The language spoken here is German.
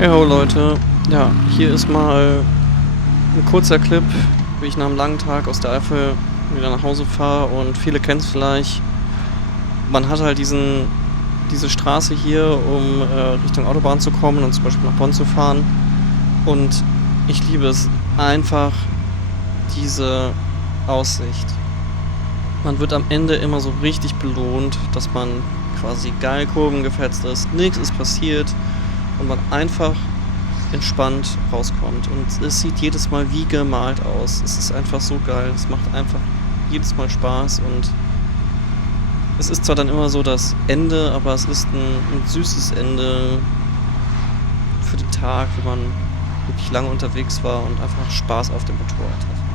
Jo Leute, ja, hier ist mal ein kurzer Clip, wie ich nach einem langen Tag aus der Eifel wieder nach Hause fahre, und viele kennen es vielleicht. Man hat halt diese Straße hier, um Richtung Autobahn zu kommen und zum Beispiel nach Bonn zu fahren, und ich liebe es einfach, diese Aussicht. Man wird am Ende immer so richtig belohnt, dass man quasi geil Kurven gefetzt ist, nix ist passiert und man einfach entspannt rauskommt. Und es sieht jedes Mal wie gemalt aus. Es ist einfach so geil. Es macht einfach jedes Mal Spaß, und es ist zwar dann immer so das Ende, aber es ist ein süßes Ende für den Tag, wenn man wirklich lange unterwegs war und einfach Spaß auf dem Motorrad hat.